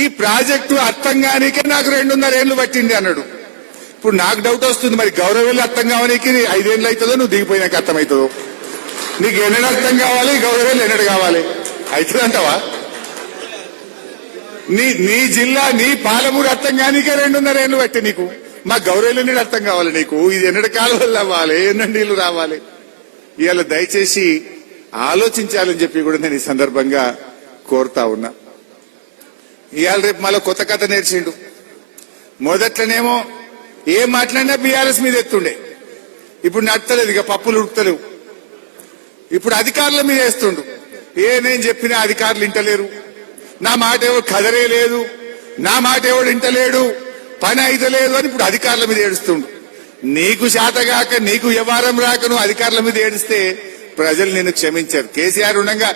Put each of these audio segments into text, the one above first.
ఈ ప్రాజెక్టు అర్థం కానికే నాకు 2.5 ఏళ్లు పట్టింది అన్నాడు. ఇప్పుడు నాకు డౌట్ వస్తుంది, మరి గౌరవెల్లి అర్థం కావడానికి 5 ఏళ్ళు అవుతుందో, నువ్వు దిగిపోయినాక అర్థమవుతుందో? నీకు ఎన్నడు అర్థం కావాలి, గౌరవెల్లి ఎన్నడు కావాలి? అవుతుందంటావా? నీ జిల్లా, నీ పాలమూరు అర్థం కానికే 2.5 ఏళ్లు పట్టి నీకు, మా గౌరవెల్లి అర్థం కావాలి నీకు? ఇది ఎన్నడు కాలువలు అవ్వాలి, ఎన్నడు నీళ్లు రావాలి? ఇవాళ దయచేసి ఆలోచించాలని చెప్పి కూడా నేను ఈ సందర్భంగా కోరుతా ఉన్నా. ఇవాళ రేపు మళ్ళీ కొత్త కథ నేర్చిండు. మొదట్లోనేమో ఏం మాట్లాడినా బీఆర్ఎస్ మీద ఎత్తుండే, ఇప్పుడు నడతలేదు, ఇక పప్పులు ఉడతలేవు. ఇప్పుడు అధికారుల మీద వేస్తుండు. నేను చెప్పిన అధికారులు ఇంటలేరు, నా మాట ఎవడు కదరే లేదు, నా మాట ఎవడు ఇంటలేడు, పని అయితే లేదు అని ఇప్పుడు అధికారుల మీద ఏడుస్తుండు. నీకు శాతగాక, నీకు వ్యవహారం రాక నువ్వు అధికారుల మీద ఏడిస్తే ప్రజలు నిన్ను క్షమించారు. కేసీఆర్ ఉండగా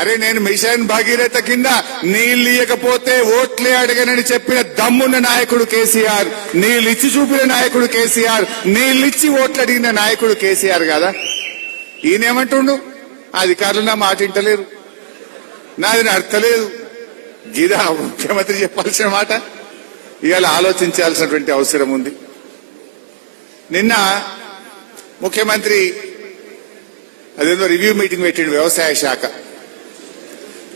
అరే నేను మిషన్ భగీరథ కింద నీళ్లు ఇయ్యకపోతే ఓట్లే అడగనని చెప్పిన దమ్మున్న నాయకుడు కేసీఆర్, నీళ్ళు ఇచ్చి చూపిన నాయకుడు కేసీఆర్, నీళ్ళిచ్చి ఓట్లు అడిగిన నాయకుడు కేసీఆర్ కదా. ఈయనేమంటుండు, అధికారులు నా మాట ఇంటలేరు, నాది నడతలేదు. గీదా ముఖ్యమంత్రి చెప్పాల్సిన మాట? ఇవాళ ఆలోచించాల్సినటువంటి అవసరం ఉంది. నిన్న ముఖ్యమంత్రి అదేదో రివ్యూ మీటింగ్ పెట్టిండు వ్యవసాయ శాఖ.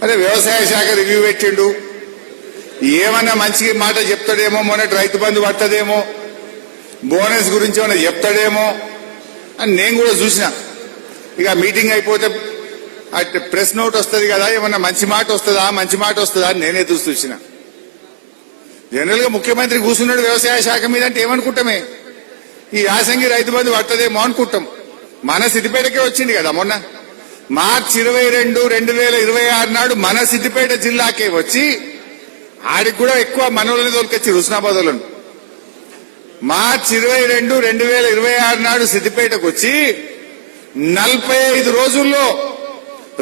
అదే వ్యవసాయ శాఖ రివ్యూ పెట్టిండు, ఏమన్నా మంచి మాట చెప్తాడేమో, మొన్నటి రైతు బంధు పడుతుందేమో, బోనస్ గురించి ఏమన్నా చెప్తాడేమో అని నేను కూడా చూసిన. ఇక మీటింగ్ అయిపోతే ప్రెస్ నోట్ వస్తుంది కదా, ఏమన్నా మంచి మాట వస్తుందా అని నేనే చూసిన. జనరల్ గా ముఖ్యమంత్రి కూర్చున్నాడు వ్యవసాయ శాఖ మీద అంటే ఏమనుకుంటామే, ఈ యాసంగి రైతు బంధు పడుతుందేమో అనుకుంటాం. మన సిద్దిపేటకే వచ్చింది కదా మొన్న, మార్చి 22, 2026 నాడు మన సిద్దిపేట జిల్లాకే వచ్చి, ఆడికి కూడా ఎక్కువ మనోళ్ళని తోలుకొచ్చి హుస్నాబాద్లను. మార్చి 22, 2026 నాడు సిద్దిపేటకు వచ్చి 45 రోజుల్లో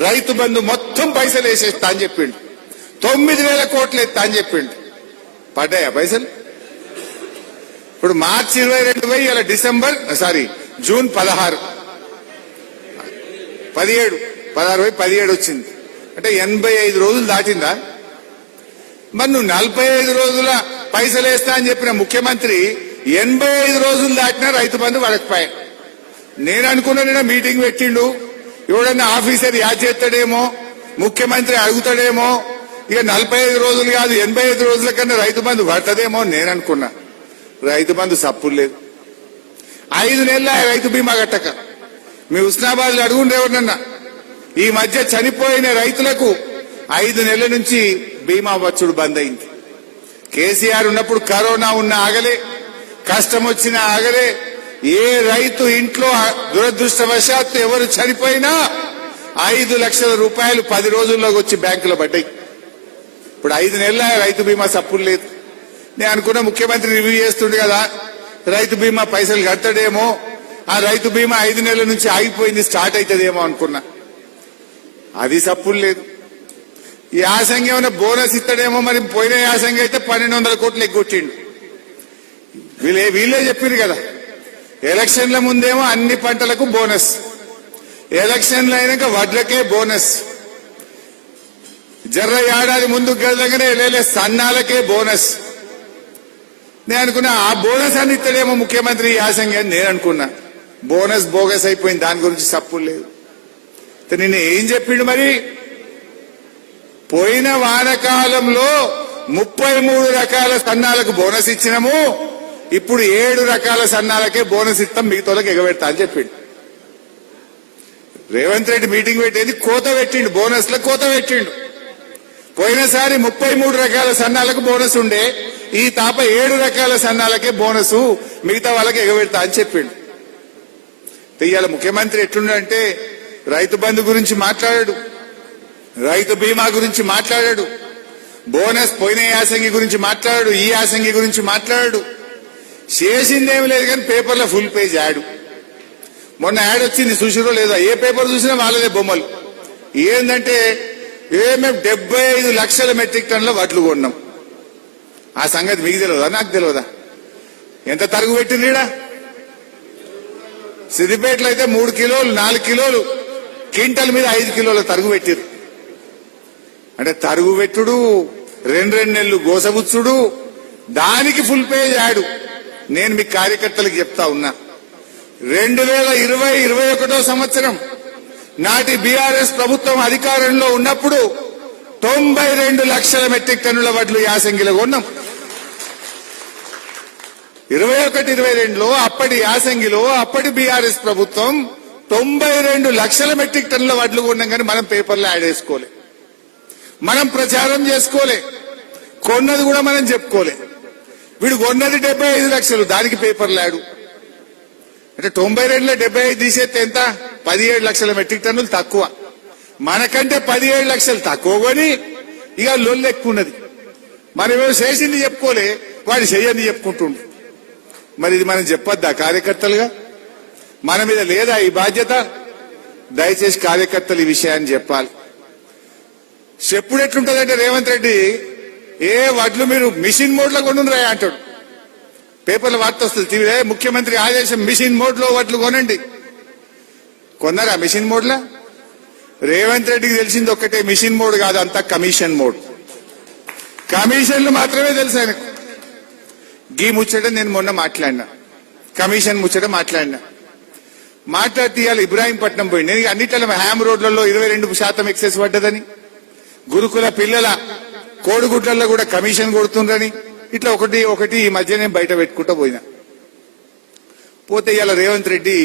రైతు బంధు మొత్తం పైసలు వేసేస్తా అని చెప్పిండు. 9,000 కోట్లు ఎత్తా అని చెప్పిండు. పడ్డాయా పైసలు? ఇప్పుడు మార్చి 22 పోయి ఇలా జూన్ 16 పోయి 17 వచ్చింది అంటే 85 రోజులు దాటిందా? మరి నువ్వు 45 రోజుల పైసలు వేస్తా అని చెప్పిన ముఖ్యమంత్రి 85 రోజులు దాటినా రైతు బంధు పడకపోయా. నేను అనుకున్నా మీటింగ్ పెట్టిండు, ఎవడన్నా ఆఫీసర్ యాడ్ చేస్తాడేమో, ముఖ్యమంత్రి అడుగుతాడేమో, ఇక 45 రోజులు కాదు 85 రోజుల కన్నా రైతు బంధు పడుతుందేమో నేను అనుకున్నా. రైతు బంధు సప్పులు లేదు. 5 నెలల రైతు బీమా కట్టక మీ హుస్నాబాద్ లో అడుగుండే ఎవరినన్నా, ఈ మధ్య చనిపోయిన రైతులకు 5 నెలల నుంచి బీమా వచ్చుడు బంద్ అయింది. కేసీఆర్ ఉన్నప్పుడు కరోనా ఉన్న ఆగలే, కష్టం వచ్చినా ఆగలే. ఏ రైతు ఇంట్లో దురదృష్టవశాత్తు ఎవరు చనిపోయినా 5 లక్షల రూపాయలు 10 రోజుల్లోకి వచ్చి బ్యాంకులో పడ్డాయి. ఇప్పుడు 5 నెలల రైతు బీమా సప్పులు లేదు. నేను అనుకున్నా ముఖ్యమంత్రి రివ్యూ చేస్తుండే కదా, రైతు బీమా పైసలు కడతాడేమో, ఆ రైతు బీమా 5 నెలల నుంచి ఆగిపోయింది, స్టార్ట్ అవుతుందేమో అనుకున్నా. అది సప్పులు లేదు. ఈ యాసంగి ఏమైనా బోనస్ ఇస్తాడేమో, మరి పోయిన యాసంగి అయితే 1,200 కోట్లు ఎగ్గొట్టిండు. వీళ్ళే చెప్పింది కదా, ఎలక్షన్ల ముందేమో అన్ని పంటలకు బోనస్, ఎలక్షన్లు అయినాక వడ్లకే బోనస్, జర్ర ఏడాది ముందుకు గెలగానే సన్నాలకే బోనస్. నేను అనుకున్నా ఆ బోనస్ అని ఇస్తాడేమో ముఖ్యమంత్రి యాసంగి అని నేను అనుకున్నా. బోనస్ బోగస్ అయిపోయింది, దాని గురించి సప్పులు లేదు. నిన్న ఏం చెప్పిండు మరి, పోయిన వానకాలంలో 33 రకాల సన్నాలకు బోనస్ ఇచ్చినాము, ఇప్పుడు 7 రకాల సన్నాలకే బోనస్ ఇస్తాం, మిగతాలకు ఎగబెడతా అని చెప్పిండు. రేవంత్ రెడ్డి మీటింగ్ పెట్టేది కోత పెట్టిండు, బోనస్ లో కోత పెట్టిండు. పోయినసారి 33 రకాల సన్నాలకు బోనస్ ఉండే, ఈ తాప 7 రకాల సన్నాలకే బోనస్, మిగతా వాళ్ళకి ఎగబెడతా అని చెప్పిండు. ఇవాళ ముఖ్యమంత్రి ఎట్లుండంటే రైతు బంధు గురించి మాట్లాడాడు, రైతు బీమా గురించి మాట్లాడాడు, బోనస్ పోయిన యాసంగి గురించి మాట్లాడాడు, ఈ యాసంగి గురించి మాట్లాడాడు. చేసిందేమి లేదు కానీ పేపర్లో ఫుల్ పేజ్ యాడ్. మొన్న యాడ్ వచ్చింది, చూసిరో లేదా? ఏ పేపర్ చూసినా వాళ్ళదే బొమ్మలు. ఏంటంటే మేము 75 లక్షల మెట్రిక్ టన్నుల వడ్లు కొన్నాం. ఆ సంగతి మీకు తెలియదా? నాకు తెలియదా? ఎంత తరుగు పెట్టిండ్రీడా? సిద్దిపేటలో అయితే 3 కిలోలు 4 కిలోలు క్వింటల్ మీద 5 కిలోల తరుగు పెట్టిరు. అంటే తరుగు పెట్టుడు రెండు నెలలు గోసబుచ్చుడు, దానికి ఫుల్ పే యాడు. నేను మీ కార్యకర్తలకు చెప్తా ఉన్నా, 2020-21 సంవత్సరం నాటి బీఆర్ఎస్ ప్రభుత్వం అధికారంలో ఉన్నప్పుడు 92 లక్షల మెట్రిక్ టన్నుల వడ్లు యాసంగిలో కొన్నాం. 21-22లో అప్పటి యాసంగిలో అప్పటి బీఆర్ఎస్ ప్రభుత్వం 92 లక్షల మెట్రిక్ టన్నుల వడ్లు కొన్నాం, కానీ మనం పేపర్లో యాడ్ చేసుకోలే, మనం ప్రచారం చేసుకోలే, కొన్నది కూడా మనం చెప్పుకోలే. వీడు కొన్నది 75 లక్షలు, దానికి పేపర్లు యాడు. అంటే 92లో 75 తీసేస్తే ఎంత? 17 లక్షల మెట్రిక్ టన్నులు తక్కువ. మనకంటే 17 లక్షలు తక్కువ కొని ఇక లొల్లు ఎక్కువ ఉన్నది. మనం ఏమో చేసింది చెప్పుకోలే, వాడు చెయ్యని చెప్పుకుంటుండు. మరి ఇది మనం చెప్పొద్దా కార్యకర్తలుగా? మన మీద లేదా ఈ బాధ్యత? దయచేసి కార్యకర్తలు ఈ విషయాన్ని చెప్పాలి. చెప్పుడు ఎట్లుంటదంటే రేవంత్ రెడ్డి ఏ వడ్లు మీరు మిషన్ మోడ్ లో కొనురా అంటాడు. పేపర్లో వార్త వస్తుంది, టీవీలో ముఖ్యమంత్రి ఆదేశం మిషన్ మోడ్ లో వడ్లు కొనండి. కొన్నారా మిషన్ మోడ్ లా? రేవంత్ రెడ్డికి తెలిసింది ఒక్కటే, మిషన్ మోడ్ కాదు, అంతా కమిషన్ మోడ్. కమిషన్లు మాత్రమే తెలుసు ఆయనకు. గీ ముచ్చట నేను మొన్న మాట్లాడినా, కమిషన్ ముచ్చట మాట్లాడితే ఇవాళ ఇబ్రాహీంపట్నం పోయింది. నేను అన్నిట్ల హ్యామ్ రోడ్లలో 22% ఎక్సెస్ పడ్డదని, గురుకుల పిల్లల కోడిగుడ్లలో కూడా కమిషన్ కొడుతుండ్రని, ఇట్లా ఒకటి ఈ మధ్య నేను బయట పెట్టుకుంటూ పోతే ఇవాళ రేవంత్ రెడ్డి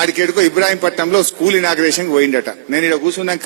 ఆడికెడుకో ఇబ్రాహీంపట్నంలో స్కూల్ ఇనాగ్రేషన్ పోయిందట. నేను ఇక్కడ కూర్చున్నాను.